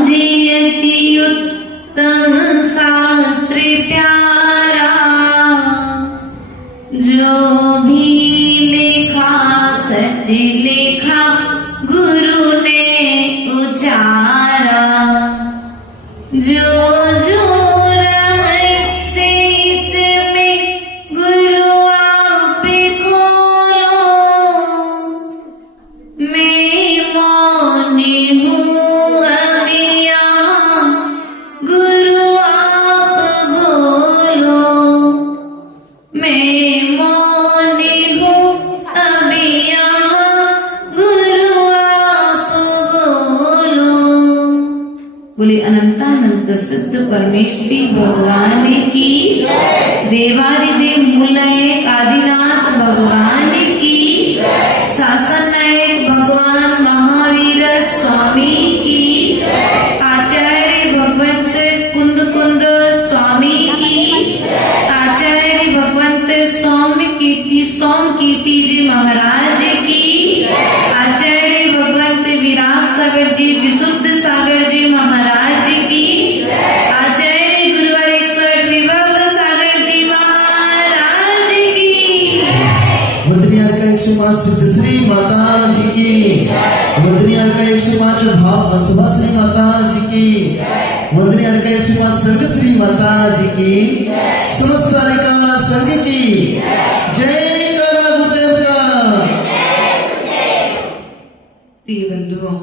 जी अति उत्तम शास्त्र प्यारा, जो भी लिखा सच लिखा गुरु ने उचारा। जो जो रहस्य इसमें गुरु आप खोलो, मैं मौनी हूँ अभी यहाँ, गुरु आप बोलो। मैं मौनी हूँ अभी यहाँ, गुरु आप बोलो। बोले अनंतानंद सिद्ध परमेश्वरी भगवान की, देवादिदेव मूलनायक आदिनाथ भगवान की, शासनायक भगवान महावीर स्वामी की, आचार्य भगवंत कुंद कुंद स्वामी की, आचार्य भगवंत सोम कीर्ति जी महाराज की, आचार्य भगवंत विराग सागर जी विशुद्ध सागर जी महाराज की, आचार्य गुरुवर 108 विभव सागर जी महाराज की। वंदनीय का 105 सिद्ध श्री माता जी की, वंदनीय का 105 भाव सुभा श्री माता जी की, वंदनीय का 105 सर्ग श्री माता जी की, समस्त का संघ की जय करा गुरुदेव का। प्रिय बंधुओं,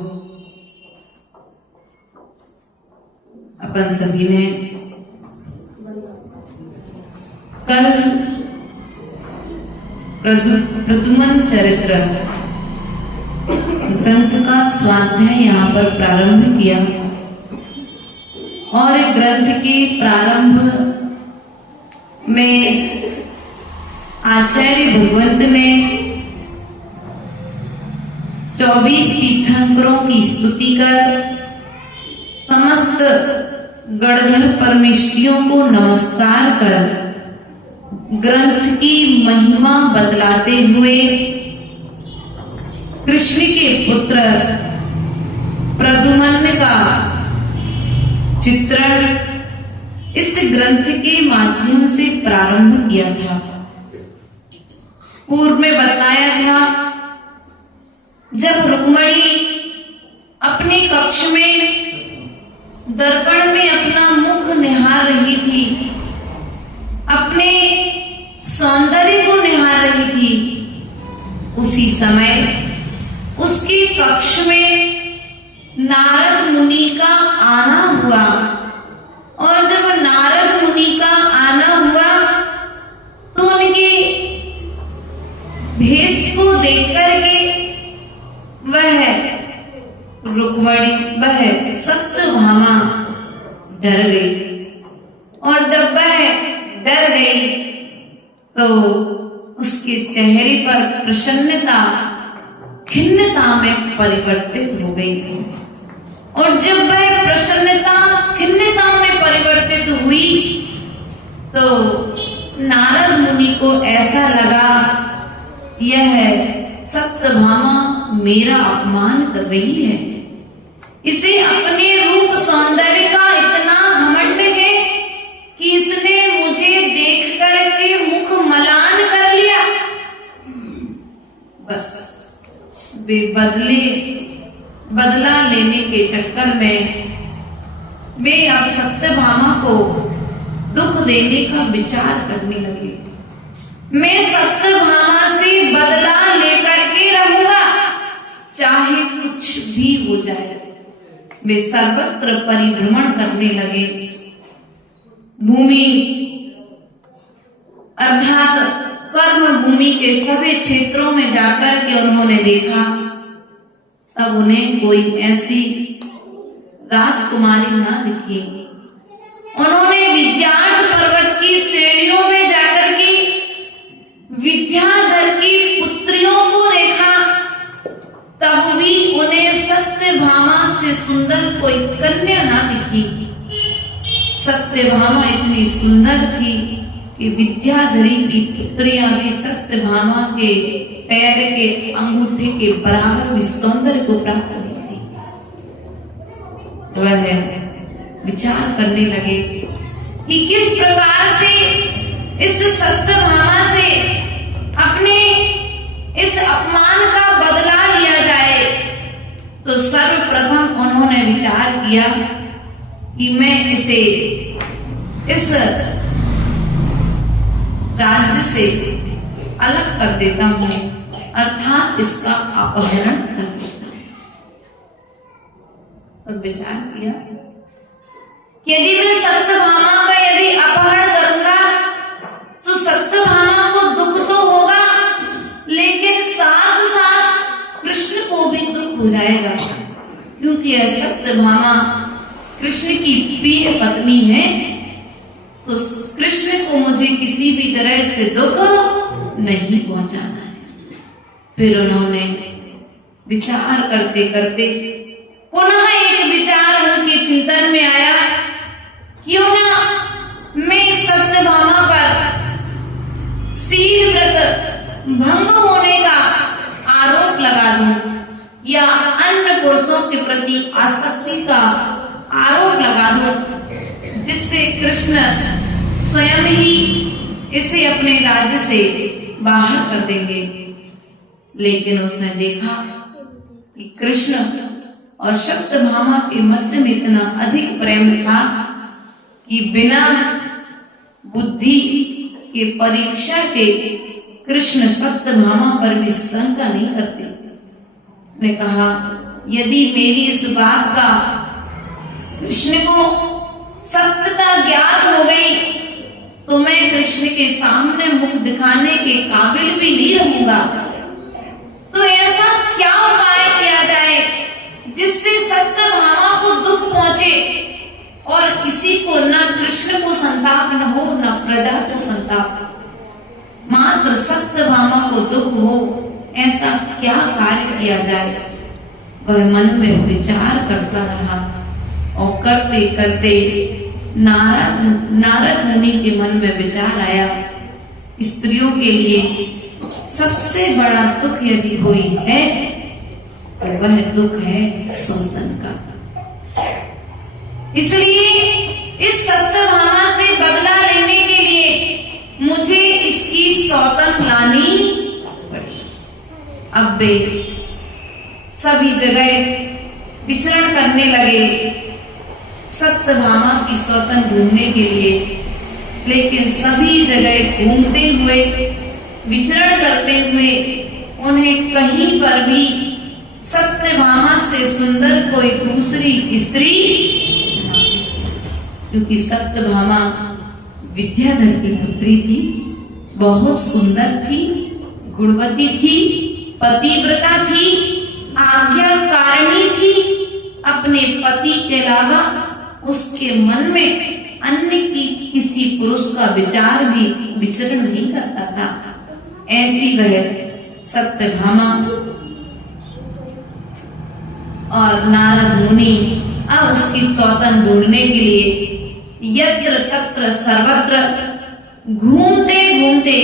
अपन सभी ने कल प्रद्युम्न चरित्र ग्रंथ का स्वाध्याय यहाँ पर प्रारंभ किया और ग्रंथ के प्रारंभ में आचार्य भगवंत ने 24 तीर्थंकरों की स्तुति कर समस्त गणधर परमेष्ठियों को नमस्कार कर ग्रंथ की महिमा बतलाते हुए कृष्ण के पुत्र प्रद्युम्न का चित्रण इस ग्रंथ के माध्यम से प्रारंभ किया था। पूर्व में बताया था जब रुक्मणी अपने कक्ष में दर्पण में अपना मुख निहार रही थी, अपने सौंदर्य को निहार रही थी, उसी समय उसके कक्ष में नारद मुनि का आना हुआ। और जब नारद मुनि का आना हुआ तो उनके भेष को देख करके वह रुक्मणी, वह सत्यभामा डर गई। और जब वह डर गई तो उसके चेहरे पर प्रसन्नता खिन्नता में परिवर्तित हो गई। और जब वह प्रसन्नता खिन्नता में परिवर्तित हुई तो नारद मुनि को ऐसा लगा यह सत्यभामा मेरा अपमान कर रही है, इसे अपने रूप सौंदर्य का इतना घमंड है कि इसने मुझे देख करके मुख मलान कर लिया। बस वे बदला लेने के चक्कर में वे अब सत्यभामा को दुख देने का विचार करने लगे। मैं सत्यभामा से बदला लेकर के रहूंगा, चाहे कुछ भी हो जाए। वे सर्वत्र परिभ्रमण करने लगे। भूमि अर्थात कर्म भूमि के सभी क्षेत्रों में जाकर के उन्होंने देखा, तब उन्हें कोई ऐसी राजकुमारी ना दिखी। उन्होंने विज्ञान पर्वत की श्रेणियों में जाकर के विद्याधर की पुत्रियों को देखा, तब भी उन्हें सत्यभामा से सुंदर कोई कन्या ना दिखी। सत्यभामा इतनी सुंदर थी कि विद्याधरी की पुत्रियां भी सत्यभामा के पैर के अंगूठे के बराबर भी सौंदर्य को प्राप्त हुई थी। वह विचार करने लगे कि किस प्रकार से इस सत्यभामा से अपने इस अपमान का बदला लिया जाए। तो सर्वप्रथम उन्होंने विचार किया कि मैं इसे इस राज्य से अलग कर देता हूं, अर्थात इसका अपहरण कर देता हूं। तो विचार किया कि यदि मैं सत्यभामा का यदि अपहरण करूंगा तो सत्यभामा को दुख तो होगा, लेकिन साथ साथ कृष्ण को भी दुख हो जाएगा, क्योंकि यह सत्यभामा कृष्ण की प्रिय पत्नी है। तो कृष्ण को मुझे किसी भी तरह से दुख नहीं पहुंचाना है। फिर उन्होंने विचार करते करते पुनः एक विचार उनके चिंतन में आया, क्यों ना मैं सत्यभामा पर शील व्रत भंग होने का आरोप लगा दूं या अन्य पुरुषों के प्रति आसक्ति का आरोप लगा दूं, जिससे कृष्ण स्वयं ही इसे अपने राज्य से बाहर कर देंगे। लेकिन उसने देखा कि कृष्ण और सत्यभामा के मध्य में इतना अधिक प्रेम था कि बिना बुद्धि के परीक्षा के कृष्ण सत्यभामा पर भी शंका नहीं करते। उसने कहा, यदि मेरी इस बात का कृष्ण को सत्यता ज्ञात हो गई तो मैं कृष्ण के सामने मुख दिखाने के काबिल भी नहीं रहूंगा। तो ऐसा क्या उपाय किया जाए जिससे सत्यभामा को दुख पहुंचे और किसी को न कृष्ण को संताप न हो, न प्रजा को संताप, मात्र सत्यभामा को दुख हो, ऐसा क्या कार्य किया जाए। वह मन में विचार करता रहा और करते करते नारद मुनि के मन में विचार आया, स्त्रियों के लिए सबसे बड़ा दुख यदि कोई है तो वह दुख है शोषण का। इसलिए इस सत्यभामा से बदला लेने के लिए मुझे इसकी सौतन लानी पड़ी। अब वे सभी जगह विचरण करने लगे सत्यभामा की सौतन ढूंढने के लिए, लेकिन सभी जगह घूमते हुए विचरण करते हुए उन्हें कहीं पर भी सत्यभामा से सुंदर कोई दूसरी स्त्री, क्योंकि सत्यभामा विद्याधर की पुत्री थी, बहुत सुंदर थी, गुणवती थी, पतिव्रता थी, आज्ञाकारिणी थी। अपने पति के अलावा उसके मन में अन्य की किसी पुरुष का विचार भी विचरण नहीं करता था। ऐसी वह सत्यभामा और नारद मुनि अब उसकी सौतन ढूंढने के लिए यत्र तत्र सर्वत्र घूमते घूमते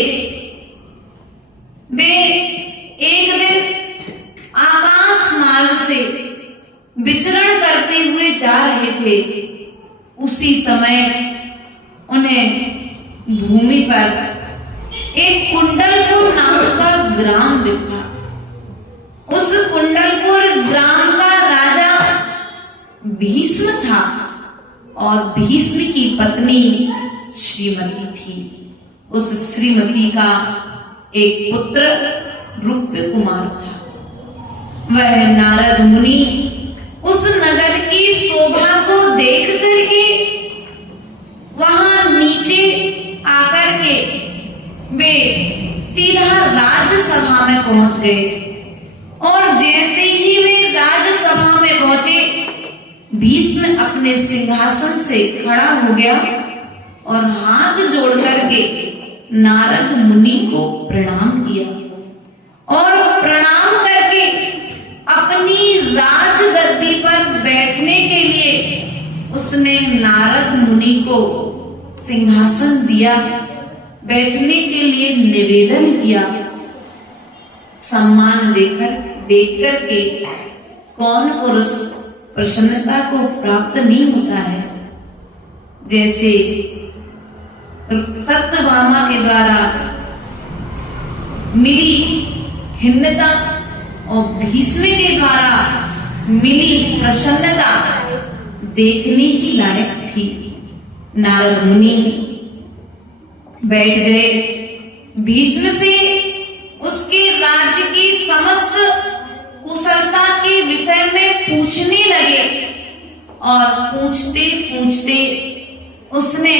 वे एक दिन आकाश मार्ग से विचरण करते हुए जा रहे थे। उसी समय उन्हें भूमि पर एक कुंडलपुर नाम का ग्राम दिखा। उस कुंडलपुर ग्राम का राजा भीष्म था और भीष्म की पत्नी श्रीमती थी। उस श्रीमती का एक पुत्र रूप्य कुमार था। वह नारद मुनि उस नगर की शोभा को देख करके वहां नीचे आकर के वे सीधा राज्यसभा में पहुंच गए। और जैसे ही वे राज्यसभा में पहुंचे, भीष्म अपने सिंहासन से खड़ा हो गया और हाथ जोड़ करके नारद मुनि को प्रणाम किया और प्रणाम करके अपनी राजगद्दी पर बैठने के लिए उसने नारद मुनि को सिंहासन दिया, बैठने के लिए निवेदन किया। सम्मान देकर के कौन पुरुष प्रसन्नता को प्राप्त नहीं होता है। जैसे सत्यभामा के द्वारा मिली खिन्नता और भीष्म के द्वारा मिली प्रसन्नता देखने ही लायक थी। नारद मुनि बैठ गए, भीष्म से उसके राज्य की समस्त कुशलता के विषय में पूछने लगे और पूछते पूछते उसने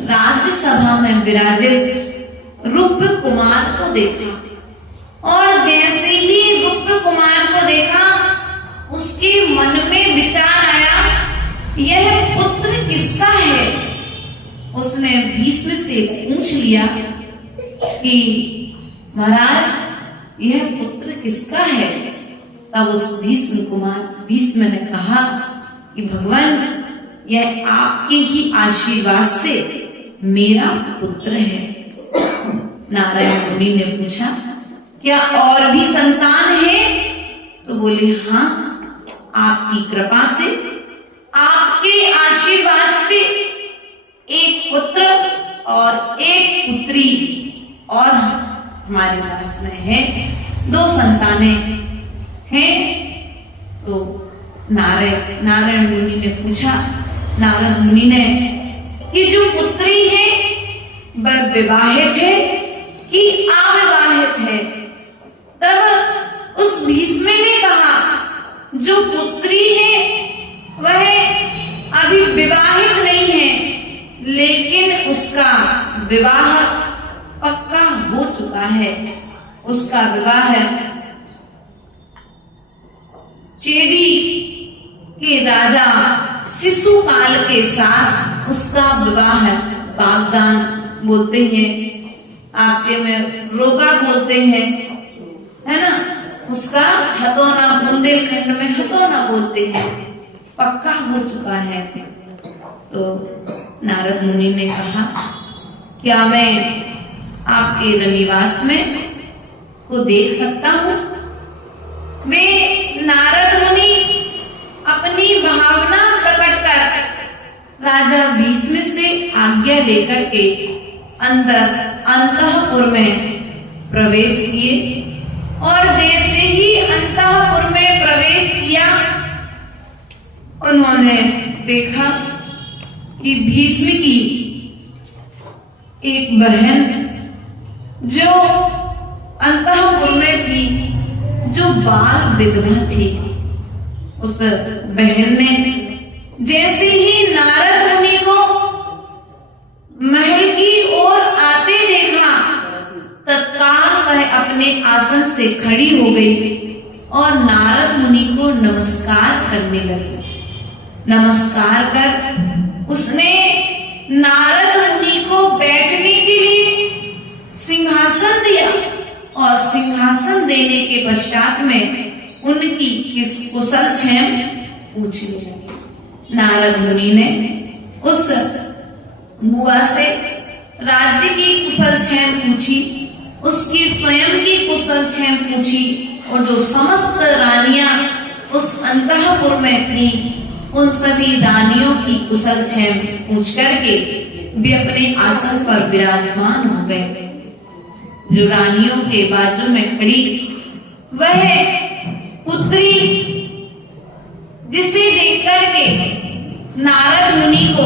राज्यसभा में विराजित रूप कुमार को देखा और जैसे ही रूप कुमार को देखा उसके मन में विचार आया, यह पुत्र किसका है। उसने भीष्म से पूछ लिया कि महाराज यह पुत्र किसका है। तब उस भीष्म ने कहा कि भगवान यह आपके ही आशीर्वाद से मेरा पुत्र है। नारायण मुनि ने पूछा क्या और भी संतान है। तो बोले हाँ, आपकी कृपा से आपके आशीर्वाद से एक पुत्र और एक पुत्री और हमारे पास में है, 2 संतानें हैं। तो नारायण मुनि ने पूछा, नारद मुनि ने, कि जो पुत्री है वह विवाहित है कि अविवाहित है। तब उस भीष्म ने कहा जो पुत्री है वह अभी विवाहित नहीं है, लेकिन उसका विवाह पक्का हो चुका है। उसका विवाह चेदी के राजा शिशुपाल के साथ उसका विवाह बागदान बोलते हैं, आपके में रोका बोलते हैं, है ना। उसका हथौना बुंदेलखंड में हथौना बोलते हैं, पक्का हो चुका है। तो नारद मुनि ने कहा क्या मैं आपके रनिवास में को देख सकता हूँ। वे नारद मुनि अपनी भावना प्रकट कर राजा भीष्म से आज्ञा लेकर के अंदर अंतःपुर में प्रवेश किए और जैसे ही अंतःपुर में प्रवेश किया उन्होंने देखा कि भीष्म की एक बहन जो अंतःपुर में थी, जो बाल विधवा थी, उस बहन ने जैसे ही नारद मुनि को महल की ओर आते देखा, तत्काल वह अपने आसन से खड़ी हो गई और नारद मुनि को नमस्कार करने लगी। नमस्कार कर उसने नारद मुनि को बैठने के लिए सिंहासन दिया और सिंहासन देने के पश्चात में उनकी किस कुशल क्षेम पूछ लिया। नारद मुनि ने उस बुआ से राज्य की कुशल क्षेम पूछी, उसकी स्वयं की कुशल क्षेम पूछी और जो समस्त रानियां उस अंतःपुर में थी उन सभी रानियों की कुशल क्षेम पूछ करके वे अपने आसन पर विराजमान हो गए। जो रानियों के बाजू में खड़ी वह पुत्री जिसे देख करके नारद मुनि को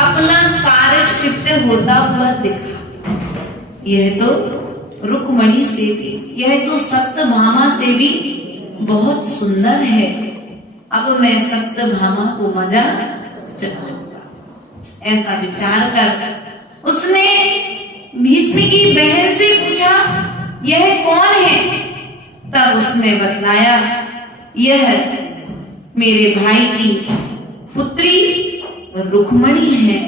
अपना कार्य सिद्ध होता हुआ दिखा। यह तो रुक्मणी से भी, यह तो सत्यभामा से भी बहुत सुंदर है। अब मैं सत्यभामा को मजा चखूंगा। ऐसा विचार कर उसने भीष्म की बहन से पूछा यह कौन है। तब उसने बतलाया यह मेरे भाई की पुत्री रुक्मणी है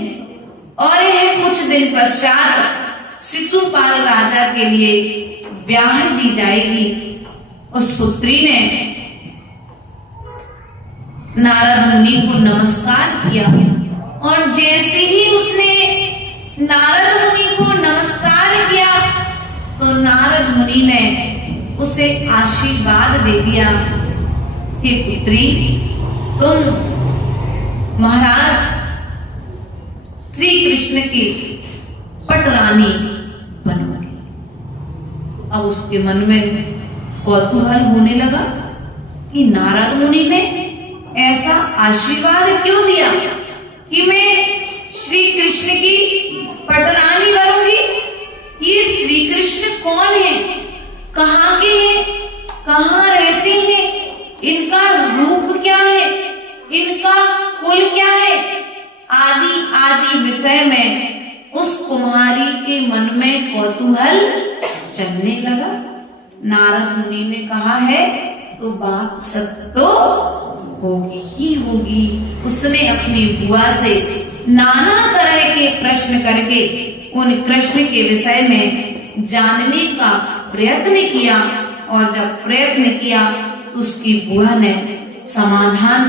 और यह कुछ दिन पश्चात शिशुपाल राजा के लिए ब्याह दी जाएगी। उस पुत्री ने नारद मुनि को नमस्कार किया और जैसे ही उसने नारद मुनि को नमस्कार किया तो नारद मुनि ने उसे आशीर्वाद दे दिया, हे पुत्री तुम महाराज श्री कृष्ण की पटरानी बनोगे। अब उसके मन में कौतूहल होने लगा कि नारद मुनि ने ऐसा आशीर्वाद क्यों दिया कि मैं श्री कृष्ण की पटरानी बनूंगी। ये श्री कृष्ण कौन है, कहाँ के हैं, कहाँ रहते हैं, इनका रूप क्या है, इनका कुल क्या है, आदि आदि विषय में उस कुमारी के मन में कौतूहल चलने लगा। नारद मुनि ने कहा है तो बात सच तो होगी ही होगी। उसने अपनी बुआ से नाना तरह के प्रश्न करके उन कृष्ण के विषय में जानने का प्रयत्न किया, और जब प्रयत्न किया तो उसकी बुआ ने समाधान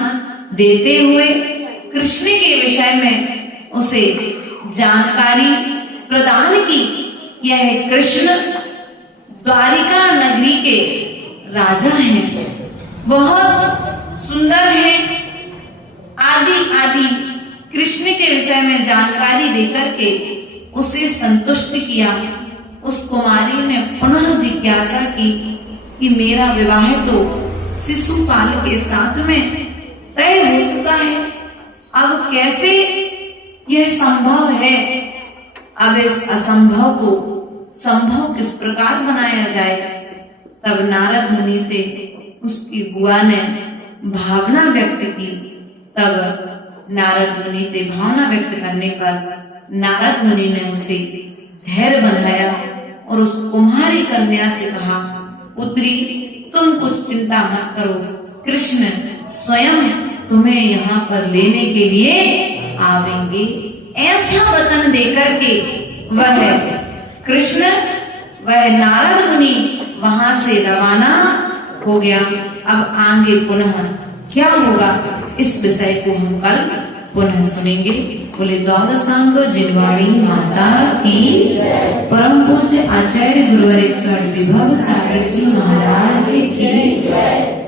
देते हुए कृष्ण के विषय में उसे जानकारी प्रदान की। यह कृष्ण द्वारिका नगरी के राजा हैं, बहुत सुंदर हैं, आदि आदि कृष्ण के विषय में जानकारी देकर के उसे संतुष्ट किया। उस कुमारी ने पुनः जिज्ञासा की कि मेरा विवाह तो शिशुपाल के साथ में तय हो चुका है, अब कैसे यह संभव है, अब इस असंभव को संभव किस प्रकार बनाया जाए। तब नारद मुनि से उसकी बुआ ने भावना व्यक्त की। तब नारद मुनि से भावना व्यक्त करने पर नारद मुनि ने उसे धैर्य बंधाया और उस कुम्हारी कन्या से कहा, पुत्री तुम कुछ चिंता मत करो, कृष्ण स्वयं तुम्हें यहाँ पर लेने के लिए आवेंगे। ऐसा वचन देकर के वह कृष्ण, वह नारद मुनि वहां से रवाना हो गया। अब आगे पुनः क्या होगा इस विषय को हम कल पुनः सुनेंगे। बोले द्वादशांग जिनवाणी माता की, परम पूज्य आचार्य गुरुवरेश्वर विभव सागर जी महाराज की।